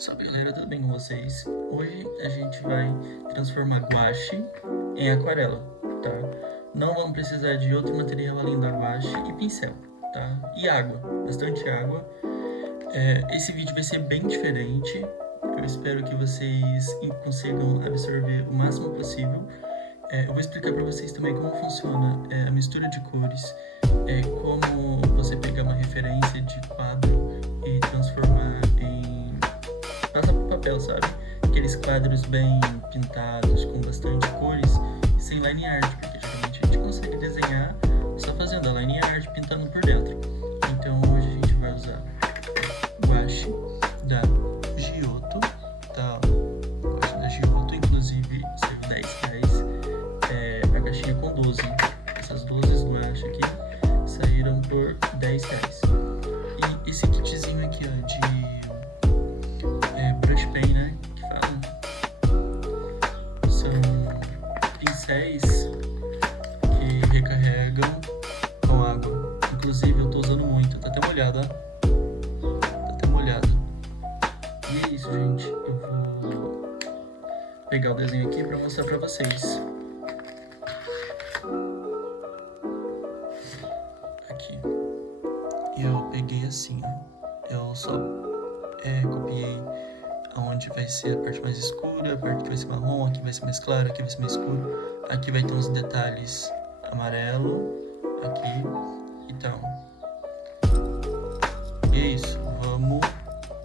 Salve galera, tudo bem com vocês? Hoje a gente vai transformar guache em aquarela, tá? Não vamos precisar de outro material além da guache e pincel, tá? E água, bastante água. Esse vídeo vai ser bem diferente, eu espero que vocês consigam absorver o máximo possível. Eu vou explicar para vocês também como funciona a mistura de cores, como você pegar uma referência de quadro e transformar em passa pro papel, sabe? Aqueles quadros bem pintados, com bastante cores, sem line art, porque geralmente a gente consegue desenhar só fazendo a line art, pintando por dentro. Então hoje a gente vai usar guache da Giotto, tá? Guache da Giotto, inclusive serve R$10, a caixinha com 12. Essas 12 guache aqui saíram por R$10. E esse kitzinho aqui, ó, de brush pen, né, que falam, são pincéis que recarregam com água. Inclusive eu tô usando muito, tá até molhado, ó. Tá até molhado. E é isso, gente. Eu vou pegar o desenho aqui pra mostrar pra vocês. Aqui. Eu peguei assim, ó. Eu só copiei onde vai ser a parte mais escura, a parte que vai ser marrom, aqui vai ser mais claro, aqui vai ser mais escuro. Aqui vai ter uns detalhes amarelo, aqui, então. E é isso, vamos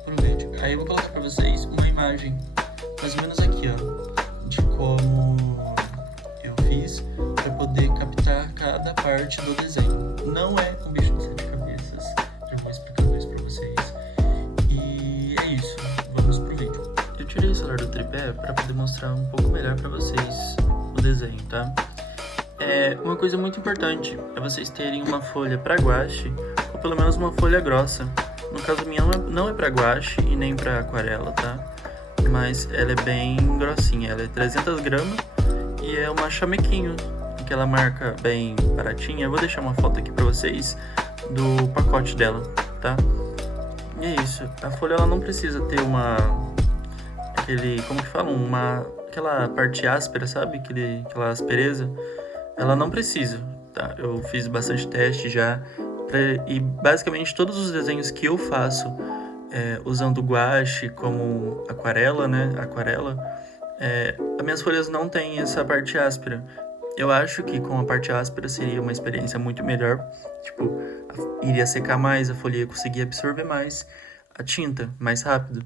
pro vídeo. Aí eu vou colocar pra vocês uma imagem, mais ou menos aqui, ó, de como eu fiz pra poder captar cada parte do desenho. Não é um bicho de 7 cabeças, já vou explicando isso pra vocês. E é isso, vamos pro vídeo. Eu tirei o celular do tripé para poder mostrar um pouco melhor para vocês o desenho, tá? Uma coisa muito importante é vocês terem uma folha para guache, ou pelo menos uma folha grossa. No caso minha não é para guache e nem para aquarela, tá? Mas ela é bem grossinha, ela é 300 gramas e é uma Chamequinho, aquela marca bem baratinha. Eu vou deixar uma foto aqui para vocês do pacote dela, tá? E é isso, a folha ela não precisa ter como que fala, aquela parte áspera, sabe? Aquela aspereza, ela não precisa, tá? Eu fiz bastante teste já, e basicamente todos os desenhos que eu faço usando guache como aquarela, né? As minhas folhas não têm essa parte áspera. Eu acho que com a parte áspera seria uma experiência muito melhor, tipo, iria secar mais, a folha ia conseguir absorver mais a tinta, mais rápido.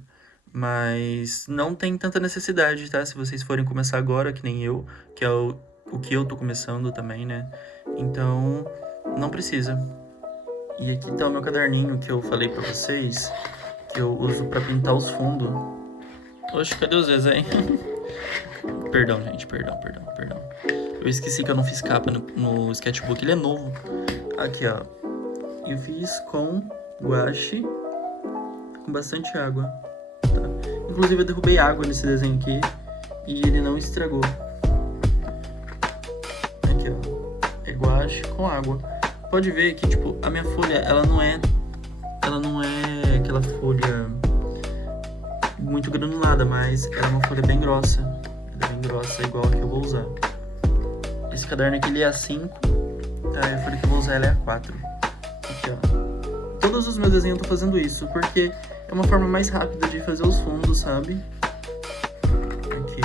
Mas não tem tanta necessidade, tá? Se vocês forem começar agora, que nem eu, que é o que eu tô começando também, né? Então, não precisa. E aqui tá o meu caderninho que eu falei pra vocês, que eu uso pra pintar os fundos. Oxe, cadê os desenhos? Perdão, gente, perdão. Eu esqueci que eu não fiz capa no sketchbook, ele é novo. Aqui, ó. Eu fiz com guache, com bastante água, tá? Inclusive eu derrubei água nesse desenho aqui e ele não estragou. Aqui, ó. É guache com água. Pode ver que, tipo, a minha folha, ela não é aquela folha muito granulada, mas ela é uma folha bem grossa. Ela é bem grossa, igual a que eu vou usar. Esse caderno aqui ele é A5, tá? A folha que eu vou usar ela é A4. Aqui, ó. Todos os meus desenhos eu tô fazendo isso, porque é uma forma mais rápida de fazer os fundos, sabe? Aqui.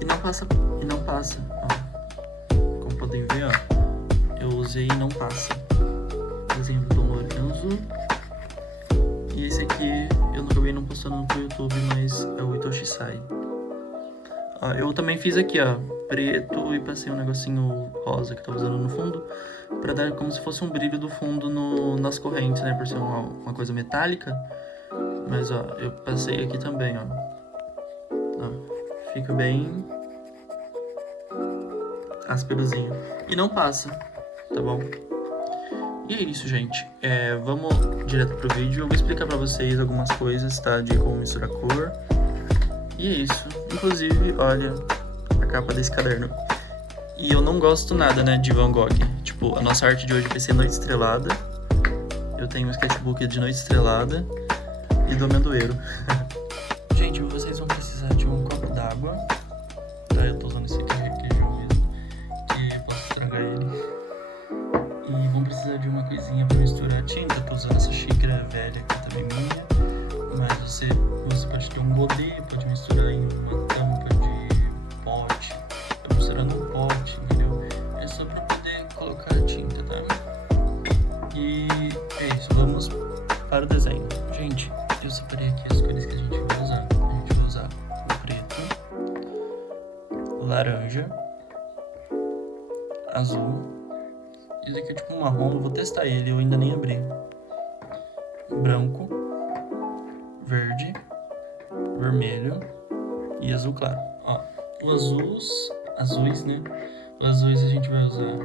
E não passa, ó. Como podem ver, ó. Eu usei e não passa. Desenho do tom laranja. E esse aqui eu acabei não postando no YouTube, mas é o Itoshi-sai. Eu também fiz aqui, ó, preto e passei um negocinho rosa que tá usando no fundo, pra dar como se fosse um brilho do fundo nas correntes, né, por ser uma coisa metálica. Mas, ó, eu passei aqui também, ó. Fica bem ásperozinho. E não passa, tá bom? E é isso, gente. Vamos direto pro vídeo. Eu vou explicar pra vocês algumas coisas, tá? De como misturar cor. E é isso. Inclusive, olha a capa desse caderno. E eu não gosto nada, né, de Van Gogh. Tipo, tipo, a nossa arte de hoje vai ser Noite Estrelada. Eu tenho um sketchbook de Noite Estrelada e do amendoeiro. Gente, vocês vão precisar de um copo d'água. Tá, eu tô usando esse aqui de requeijão mesmo, que posso estragar ele. E vão precisar de uma coisinha pra misturar a tinta. Eu tô usando essa xícara velha aqui também minha. Mas você pode ter um godê, pode misturar em uma tampa de pote. Tô misturando um pote, entendeu? É só pra poder colocar a tinta, tá? E é isso, vamos para o desenho. Gente, eu separei aqui as cores que a gente vai usar. A gente vai usar o preto, laranja, azul. Esse aqui é tipo um marrom, eu vou testar ele, eu ainda nem abri. Branco, verde, vermelho e azul claro. Ó, os azuis, né? Os azuis a gente vai usar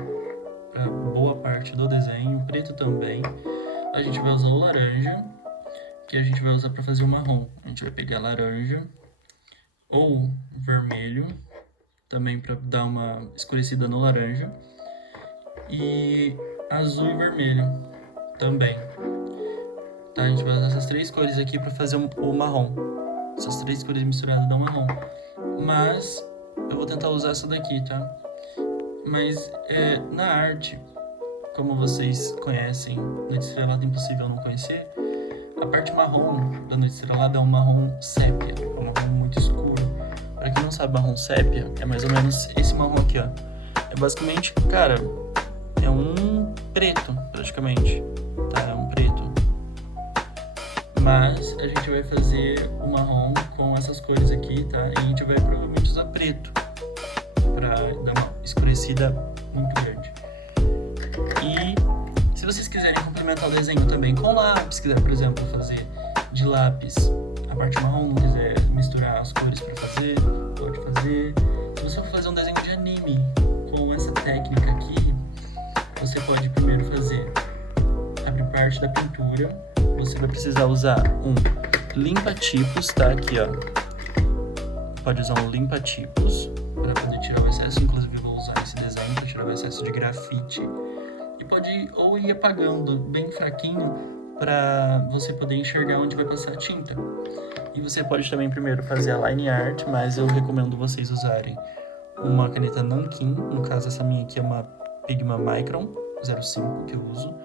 para boa parte do desenho, o preto também. A gente vai usar o laranja, que a gente vai usar para fazer o marrom. A gente vai pegar laranja ou vermelho, também para dar uma escurecida no laranja. E azul e vermelho também. Tá, a gente vai usar essas três cores aqui para fazer o marrom. Essas três cores misturadas dão marrom. Mas eu vou tentar usar essa daqui, tá? Mas na arte, como vocês conhecem, Noite Estrelada é impossível não conhecer. A parte marrom da Noite Estrelada é um marrom sépia, é um marrom muito escuro. Para quem não sabe, marrom sépia é mais ou menos esse marrom aqui, ó. É basicamente, cara, é um preto, praticamente, tá? É um preto. Mas a gente vai fazer o marrom com essas cores aqui, tá? E a gente vai provavelmente usar preto pra dar uma escurecida muito grande. E se vocês quiserem complementar o desenho também com lápis, quiser, por exemplo, fazer de lápis a parte marrom, não quiser misturar as cores pra fazer, pode fazer. Se você for fazer um desenho de anime com essa técnica aqui, você pode primeiro abrir parte da pintura. Você vai precisar usar um limpa-tipos, tá? Aqui, ó. Pode usar um limpa-tipos para poder tirar o excesso. Inclusive, eu vou usar esse desenho para tirar o excesso de grafite. E pode ir apagando bem fraquinho para você poder enxergar onde vai passar a tinta. E você pode também primeiro fazer a line art, mas eu recomendo vocês usarem uma caneta Nankin. No caso, essa minha aqui é uma Pigma Micron 05 que eu uso.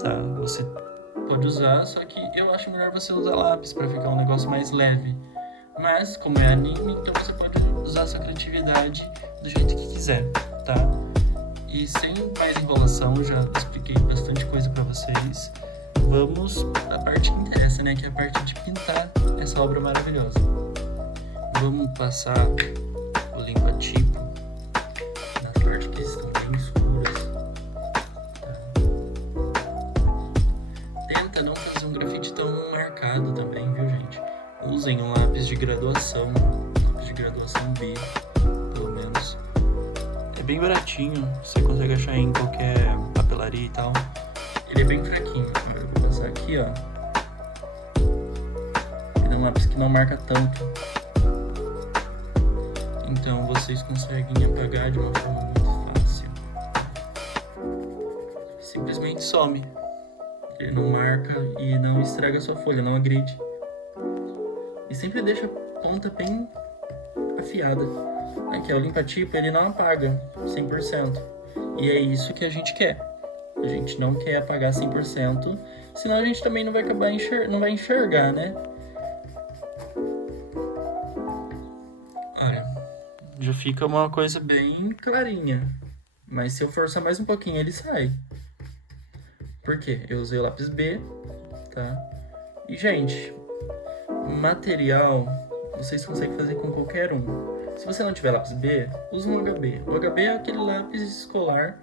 Tá? Você pode usar, só que eu acho melhor você usar lápis para ficar um negócio mais leve. Mas, como é anime, então você pode usar sua criatividade do jeito que quiser, tá? E sem mais enrolação, já expliquei bastante coisa para vocês. Vamos à parte que interessa, né? Que é a parte de pintar essa obra maravilhosa. Vamos passar o limpa-tipo nas partes que estão bem escuras. Não fazer um grafite tão marcado também, viu, gente? Usem um lápis de graduação B, pelo menos. É bem baratinho, você consegue achar em qualquer papelaria e tal. Ele é bem fraquinho. Agora eu vou passar aqui, ó. Ele é um lápis que não marca tanto. Então vocês conseguem apagar de uma forma muito fácil. Simplesmente some. Ele não marca e não estraga a sua folha, não agride. E sempre deixa a ponta bem afiada. Aqui, ó, o limpa-tipo, ele não apaga 100%. E é isso que a gente quer. A gente não quer apagar 100%, senão a gente também não vai acabar não vai enxergar, né? Olha, já fica uma coisa bem clarinha. Mas se eu forçar mais um pouquinho, ele sai. Por quê? Eu usei o lápis B, tá? E, gente, material vocês conseguem fazer com qualquer um. Se você não tiver lápis B, use um HB. O HB é aquele lápis escolar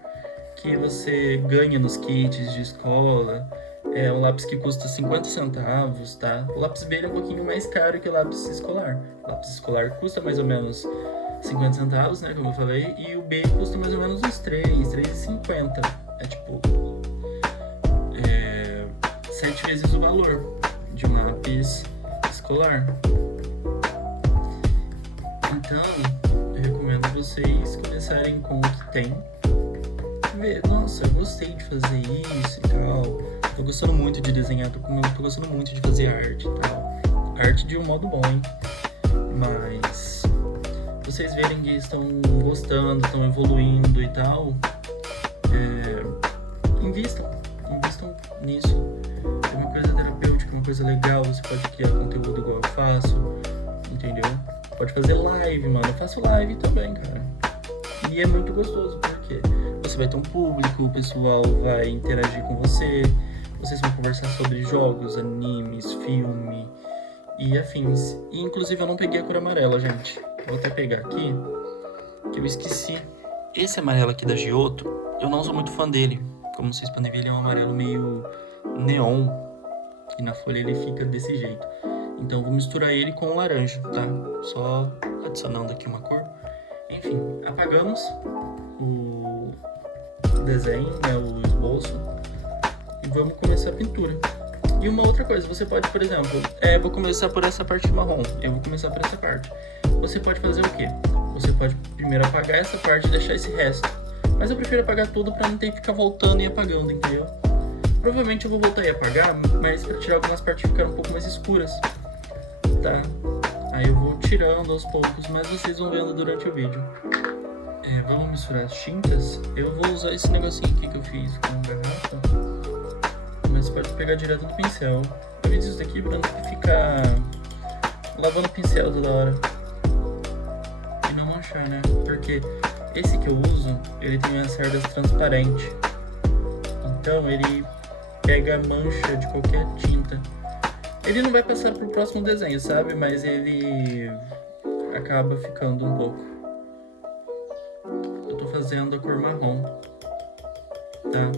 que você ganha nos kits de escola. É um lápis que custa 50 centavos, tá? O lápis B é um pouquinho mais caro que o lápis escolar. O lápis escolar custa mais ou menos 50 centavos, né? Como eu falei. E o B custa mais ou menos uns 3,50. É tipo... 7 vezes o valor de um lápis escolar. Então, eu recomendo vocês começarem com o que tem ver, nossa, eu gostei de fazer isso e tal. Tô gostando muito de desenhar, tô gostando muito de fazer arte e tal. Arte de um modo bom, hein? Mas vocês verem que estão gostando, estão evoluindo e tal, invistam nisso. É uma coisa terapêutica, uma coisa legal, você pode criar conteúdo igual eu faço, entendeu? Pode fazer live, mano, eu faço live também, cara. E é muito gostoso, porque você vai ter um público, o pessoal vai interagir com você, vocês vão conversar sobre jogos, animes, filme e afins. E inclusive eu não peguei a cor amarela, gente. Vou até pegar aqui, que eu esqueci. Esse amarelo aqui da Giotto, eu não sou muito fã dele. Como vocês podem ver, ele é um amarelo meio neon. E na folha ele fica desse jeito. Então eu vou misturar ele com o laranja, tá? Só adicionando aqui uma cor. Enfim, apagamos o desenho, né, o esboço. E vamos começar a pintura. E uma outra coisa, você pode, por exemplo, vou começar por essa parte marrom. Eu vou começar por essa parte. Você pode fazer o quê? Você pode primeiro apagar essa parte e deixar esse resto. Mas eu prefiro apagar tudo pra não ter que ficar voltando e apagando, entendeu? Provavelmente eu vou voltar e apagar, mas pra tirar algumas partes ficarem um pouco mais escuras, tá? Aí eu vou tirando aos poucos, mas vocês vão vendo durante o vídeo. Vamos misturar as tintas. Eu vou usar esse negocinho aqui que eu fiz com garrafa, mas você pode pegar direto do pincel. Eu fiz isso daqui pra não ficar lavando o pincel toda hora e não manchar, né? Porque esse que eu uso, ele tem umas cerdas transparentes, então ele pega a mancha de qualquer tinta. Ele não vai passar pro próximo desenho, sabe? Mas ele acaba ficando um pouco. Eu tô fazendo a cor marrom, tá?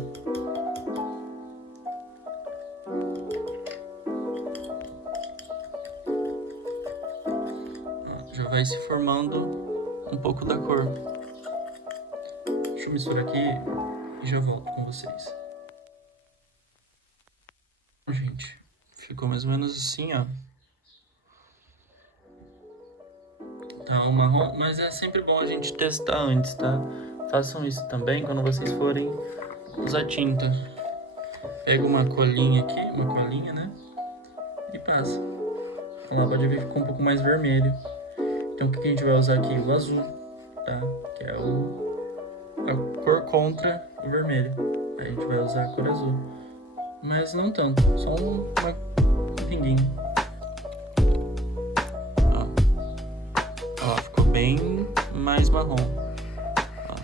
Já vai se formando um pouco da cor. Deixa eu misturar aqui e já volto com vocês. Gente, ficou mais ou menos assim, ó. Tá um marrom, mas é sempre bom a gente testar antes, tá? Façam isso também quando vocês forem usar tinta. Pega uma colinha aqui, uma colinha, né? E passa. Lá pode ver que ficou um pouco mais vermelho. Então o que a gente vai usar aqui? O azul, tá? Que é a cor contra o vermelho. Aí a gente vai usar a cor azul. Mas não tanto, só um pinguinho. Ó, ficou bem mais marrom. Ó,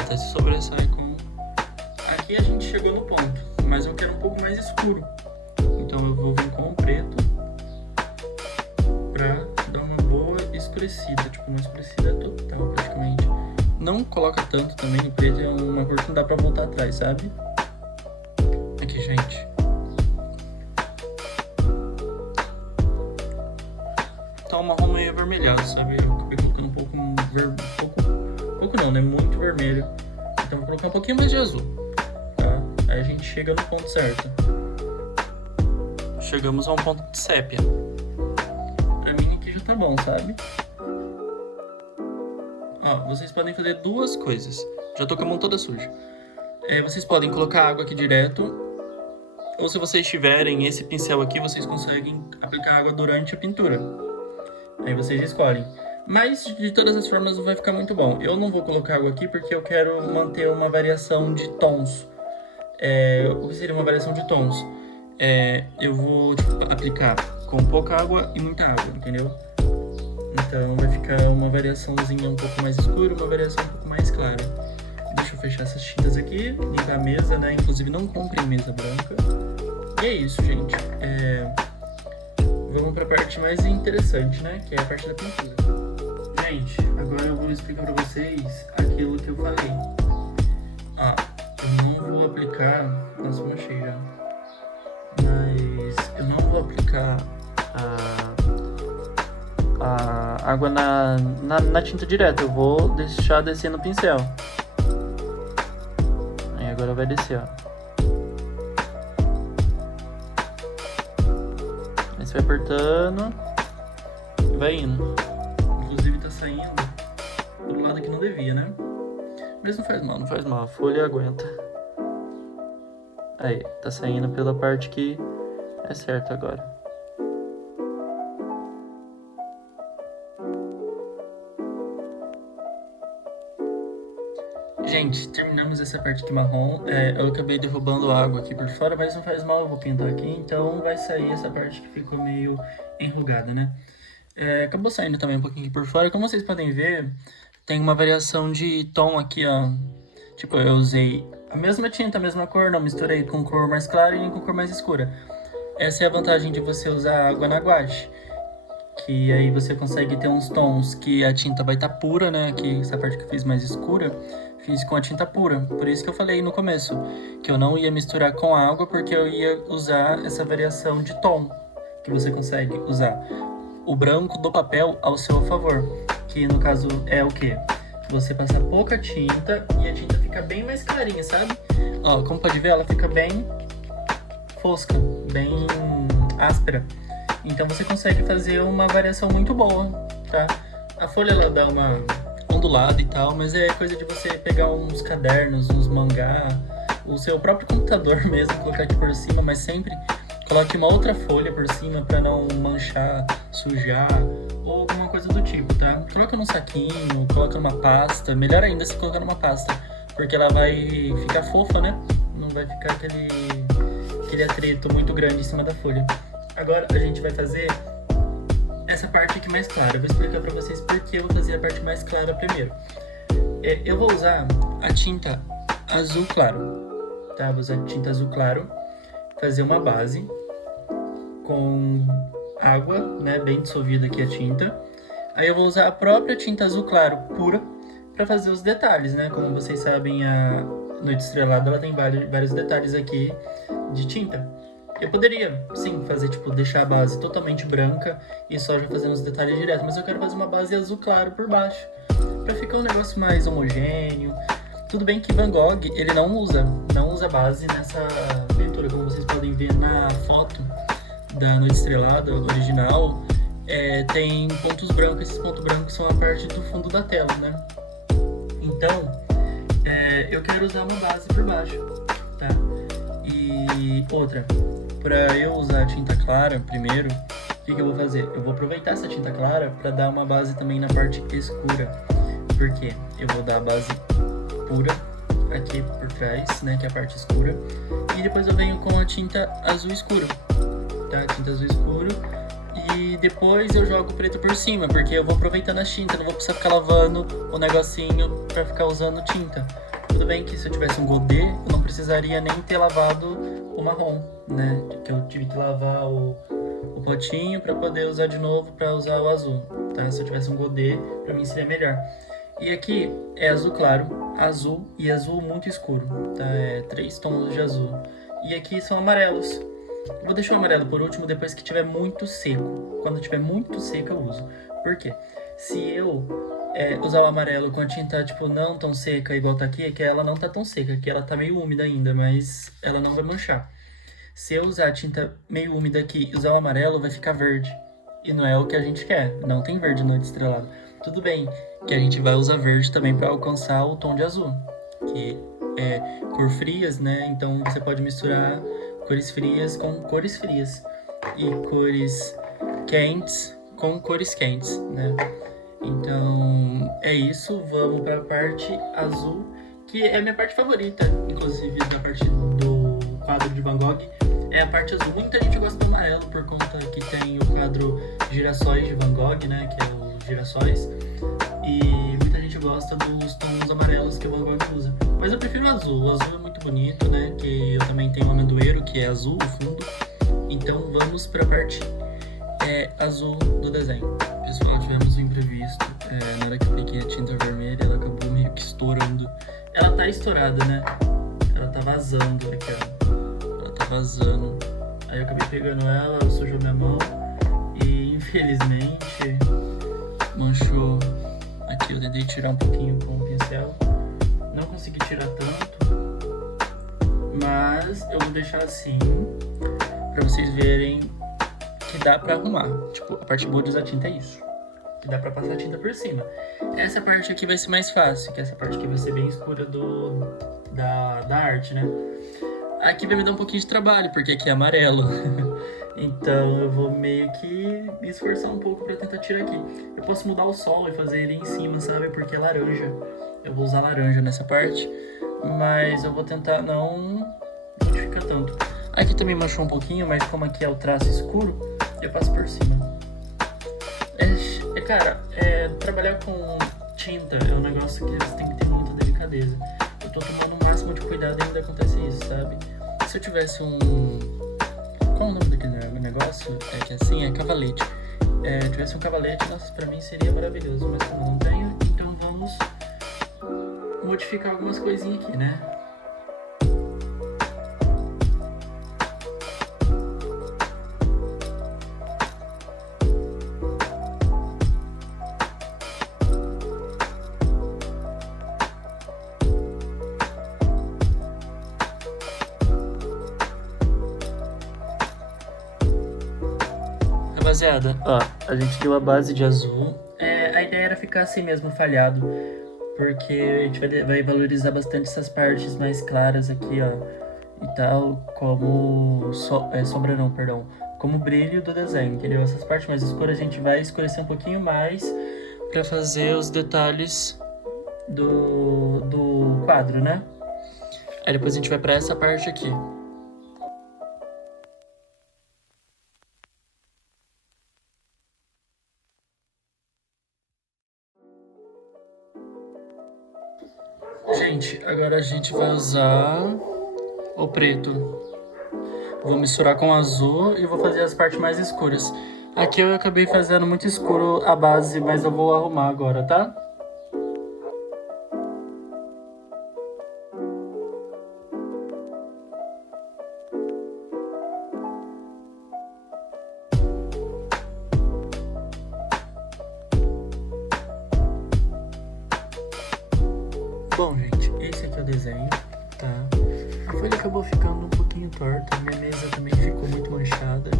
até se sobressai com... Aqui a gente chegou no ponto, mas eu quero um pouco mais escuro. Então eu vou vir com o preto pra dar uma boa escurecida, tipo uma escurecida total praticamente. Não coloca tanto também, o preto é uma cor que não dá pra voltar atrás, sabe? Aqui, gente. Tá um marrom meio avermelhado, sabe? Eu acabei colocando um pouco... Pouco não, né? Muito vermelho. Então vou colocar um pouquinho mais de azul, tá? Aí a gente chega no ponto certo. Chegamos a um ponto de sépia. Pra mim aqui já tá bom, sabe? Ó, vocês podem fazer duas coisas. Já tô com a mão toda suja. Vocês podem colocar água aqui direto, ou se vocês tiverem esse pincel aqui, vocês conseguem aplicar água durante a pintura. Aí vocês escolhem. Mas de todas as formas não vai ficar muito bom. Eu não vou colocar água aqui porque eu quero manter uma variação de tons. O que seria uma variação de tons? Eu vou aplicar com pouca água e muita água, entendeu? Então vai ficar uma variaçãozinha um pouco mais escura, uma variação um pouco mais clara. Deixa eu fechar essas tintas aqui, limpar a mesa, né? Inclusive não comprem mesa branca. E é isso, gente. Vamos para a parte mais interessante, né? Que é a parte da pintura. Gente, agora eu vou explicar para vocês aquilo que eu falei. Eu não vou aplicar... Nossa, eu manchei já. Mas eu não vou aplicar a água na tinta direta. Eu vou deixar descer no pincel. Aí agora vai descer, ó. Aí você vai apertando e vai indo. Inclusive tá saindo do lado que não devia, né? Mas não faz mal, não faz mal. A folha aguenta. Aí, tá saindo pela parte que é certa agora. Gente, terminamos essa parte aqui marrom. Eu acabei derrubando água aqui por fora, mas não faz mal, eu vou pintar aqui. Então vai sair essa parte que ficou meio enrugada, né? Acabou saindo também um pouquinho aqui por fora. Como vocês podem ver, tem uma variação de tom aqui, ó. Tipo, eu usei a mesma tinta, a mesma cor, não misturei com cor mais clara e nem com cor mais escura. Essa é a vantagem de você usar água na guache. Que aí você consegue ter uns tons que a tinta vai estar pura, né? Que essa parte que eu fiz mais escura, fiz com a tinta pura. Por isso que eu falei no começo, que eu não ia misturar com água, porque eu ia usar essa variação de tom, que você consegue usar o branco do papel ao seu favor. Que no caso é o quê? Você passa pouca tinta e a tinta fica bem mais clarinha, sabe? Ó, como pode ver, ela fica bem fosca, bem áspera. Então você consegue fazer uma variação muito boa, tá? A folha ela dá uma ondulada e tal, mas é coisa de você pegar uns cadernos, uns mangá, o seu próprio computador mesmo, colocar aqui por cima, mas sempre coloque uma outra folha por cima para não manchar, sujar ou alguma coisa do tipo, tá? Coloca num saquinho, coloca numa pasta, melhor ainda se colocar numa pasta, porque ela vai ficar fofa, né? Não vai ficar aquele atrito muito grande em cima da folha. Agora a gente vai fazer essa parte aqui mais clara. Eu vou explicar pra vocês por que eu vou fazer a parte mais clara primeiro. Eu vou usar a tinta azul claro, tá? Vou usar a tinta azul claro, fazer uma base com água, né? Bem dissolvida aqui a tinta. Aí eu vou usar a própria tinta azul claro pura pra fazer os detalhes, né? Como vocês sabem, a Noite Estrelada ela tem vários detalhes aqui de tinta. Eu poderia, sim, fazer, tipo, deixar a base totalmente branca e só já fazendo os detalhes direto, mas eu quero fazer uma base azul claro por baixo, pra ficar um negócio mais homogêneo. Tudo bem que Van Gogh, ele não usa base nessa pintura, como vocês podem ver na foto da Noite Estrelada original, tem pontos brancos, esses pontos brancos são a parte do fundo da tela, né? Então, eu quero usar uma base por baixo, tá? E outra, para eu usar a tinta clara primeiro, o que eu vou fazer? Eu vou aproveitar essa tinta clara para dar uma base também na parte escura. Por quê? Eu vou dar a base pura aqui por trás, né, que é a parte escura. E depois eu venho com a tinta azul escuro, tá? Tinta azul escuro. E depois eu jogo preto por cima, porque eu vou aproveitando a tinta, não vou precisar ficar lavando o negocinho para ficar usando tinta. Tudo bem que se eu tivesse um godê, eu não precisaria nem ter lavado o marrom, né? Que eu tive que lavar o potinho para poder usar de novo para usar o azul, tá? Se eu tivesse um godê, para mim seria melhor. E aqui é azul claro, azul e azul muito escuro, tá? 3 tons de azul. E aqui são amarelos. Eu vou deixar o amarelo por último, depois que tiver muito seco. Quando tiver muito seco eu uso. Por quê? Se eu usar o amarelo com a tinta, tipo, não tão seca igual tá aqui, é que ela não tá tão seca, que ela tá meio úmida ainda, mas ela não vai manchar. Se eu usar a tinta meio úmida aqui e usar o amarelo, vai ficar verde. E não é o que a gente quer, não tem verde Noite Estrelada. Tudo bem que a gente vai usar verde também para alcançar o tom de azul, que é cor frias, né? Então você pode misturar cores frias com cores frias e cores quentes com cores quentes, né? Então é isso, vamos para a parte azul, que é a minha parte favorita, inclusive da parte do quadro de Van Gogh, é a parte azul. Muita gente gosta do amarelo por conta que tem o quadro Girassóis de Van Gogh, né, que é o Girassóis, e muita gente gosta dos tons amarelos que o Van Gogh usa. Mas eu prefiro o azul é muito bonito, né, que eu também tenho o amendoeiro, que é azul, o fundo. Então vamos para a parte azul do desenho. Pessoal, tivemos um imprevisto. Na hora que eu peguei a tinta vermelha, ela acabou meio que estourando. Ela tá estourada, né? Ela tá vazando aqui, ó. Ela tá vazando. Aí eu acabei pegando ela, sujou minha mão e infelizmente manchou. Aqui eu tentei tirar um pouquinho com o pincel. Não consegui tirar tanto, mas eu vou deixar assim pra vocês verem que dá pra arrumar. Tipo, a parte boa de usar tinta é isso, que dá pra passar tinta por cima. Essa parte aqui vai ser mais fácil, que essa parte aqui vai ser bem escura da arte, né? Aqui vai me dar um pouquinho de trabalho, porque aqui é amarelo. Então eu vou meio que me esforçar um pouco pra tentar tirar aqui. Eu posso mudar o solo e fazer ele em cima, sabe? Porque é laranja. Eu vou usar laranja nessa parte, mas eu vou tentar não modificar tanto. Aqui também manchou um pouquinho, mas como aqui é o traço escuro, eu passo por cima. Cara, trabalhar com tinta é um negócio que você tem que ter muita delicadeza. Eu tô tomando o máximo de cuidado e ainda acontece isso, sabe? Se eu tivesse qual é o nome daquele negócio? É que assim, é cavalete. Tivesse um cavalete, nossa, pra mim seria maravilhoso, mas como eu não tenho, então vamos modificar algumas coisinhas aqui, né? Rapaziada, ó, a gente deu a base de azul. A ideia era ficar assim mesmo, falhado, porque a gente vai valorizar bastante essas partes mais claras aqui, ó, e tal, como sombra não, perdão, como brilho do desenho, entendeu? Essas partes mais escuras a gente vai escurecer um pouquinho mais pra fazer os detalhes do quadro, né? Aí depois a gente vai pra essa parte aqui. Gente, agora a gente vai usar o preto. Vou misturar com o azul e vou fazer as partes mais escuras. Aqui eu acabei fazendo muito escuro a base, mas eu vou arrumar agora, tá? Bom, gente, esse aqui é o desenho, tá? A folha acabou ficando um pouquinho torta, minha mesa também ficou muito manchada,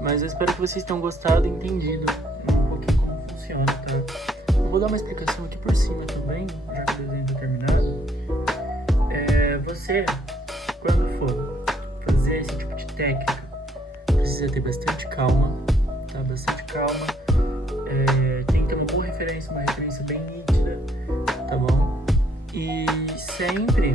mas eu espero que vocês tenham gostado e entendido um pouquinho como funciona, tá? Eu vou dar uma explicação aqui por cima também, já que o desenho está terminado. Você, quando for fazer esse tipo de técnica, precisa ter bastante calma, tá? Bastante calma. Tem que ter uma boa referência, uma referência bem nítida, tá bom? E sempre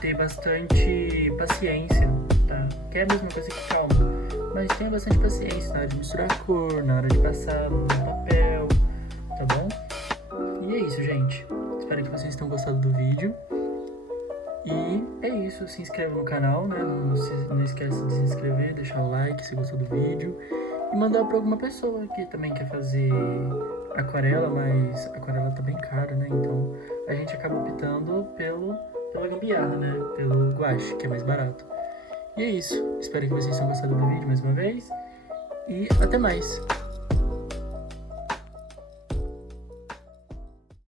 ter bastante paciência, tá? Que é a mesma coisa que calma, mas tenha bastante paciência na hora de misturar a cor, na hora de passar no papel, tá bom? E é isso, gente. Espero que vocês tenham gostado do vídeo. E é isso, se inscreva no canal, né? Não esquece de se inscrever, deixar o like se gostou do vídeo. E mandar para alguma pessoa que também quer fazer aquarela, mas a aquarela tá bem cara, né? Então a gente acaba optando pela gambiarra, né? Pelo guache, que é mais barato. E é isso. Espero que vocês tenham gostado do vídeo mais uma vez. E até mais.